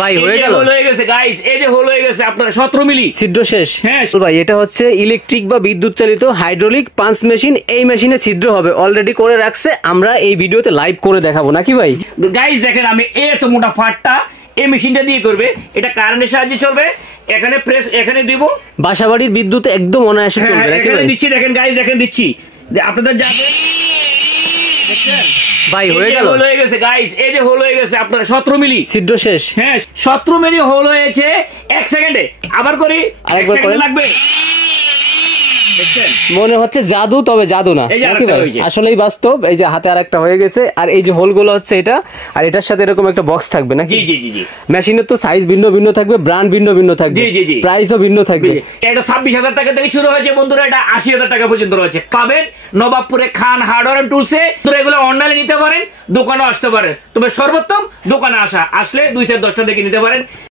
ভাই হয়ে গেল, হয়ে গেছে গাইস, এই যে হোল হয়ে গেছে আপনার 17 মিলি ছিদ্র শেষ। হ্যাঁ ভাই এটা হচ্ছে ইলেকট্রিক বা বিদ্যুৎ চালিত হাইড্রোলিক পাঞ্চ মেশিন। এই মেশিনে ছিদ্র হবে, অলরেডি করে রাখছে, আমরা এই ভিডিওতে লাইভ করে দেখাবো নাকি ভাই? গাইস দেখেন, আমি এত মোটা ফাটটা এই মেশিনটা দিয়ে করবে, এটা কারেন্টের সাহায্যে চলবে। এখানে প্রেস এখানে দিব, বাসাবাড়ির বিদ্যুৎ একদম অনায়াসে চলবে নাকি ভাই? দিচ্ছি দেখেন গাইস, দেখেন দিচ্ছি আপনাদের যাবে। দেখছেন ভাই হয়ে গেল, হোল হয়ে গেছে গাইস, এই যে হোল হয়ে গেছে আপনার 17 মিলি ছিদ্র শেষ। হ্যাঁ 17 মিলি হোল হয়েছে 1 সেকেন্ডে। আবার করি, আরেকবার করেন। লাগবে। মনে হচ্ছে জাদু, তবে জাদু না নাকি ভাই? আসলেই বাস্তব। এই যে হাতে আরেকটা হয়ে গেছে, আর এই যে হোলগুলো হচ্ছে এটা, আর এটার সাথে এরকম একটা বক্স থাকবে নাকি? জি জি জি জি। মেশিনের তো সাইজ ভিন্ন ভিন্ন থাকবে, ব্র্যান্ড ভিন্ন ভিন্ন থাকবে, জি জি জি, প্রাইসও ভিন্ন থাকবে। এটা 26,000 টাকা থেকে শুরু হয়েছে বন্ধুরা, এটা 80,000 টাকা পর্যন্ত রয়েছে। পাবেন নবাবপুরে খান হার্ডওয়্যার এন্ড টুলসে। এগুলো অনলাইনে নিতে পারেন, দোকানেও আসতে পারেন, তবে সর্বোত্তম দোকানে আসলে 2-10টা দেখে নিতে পারেন।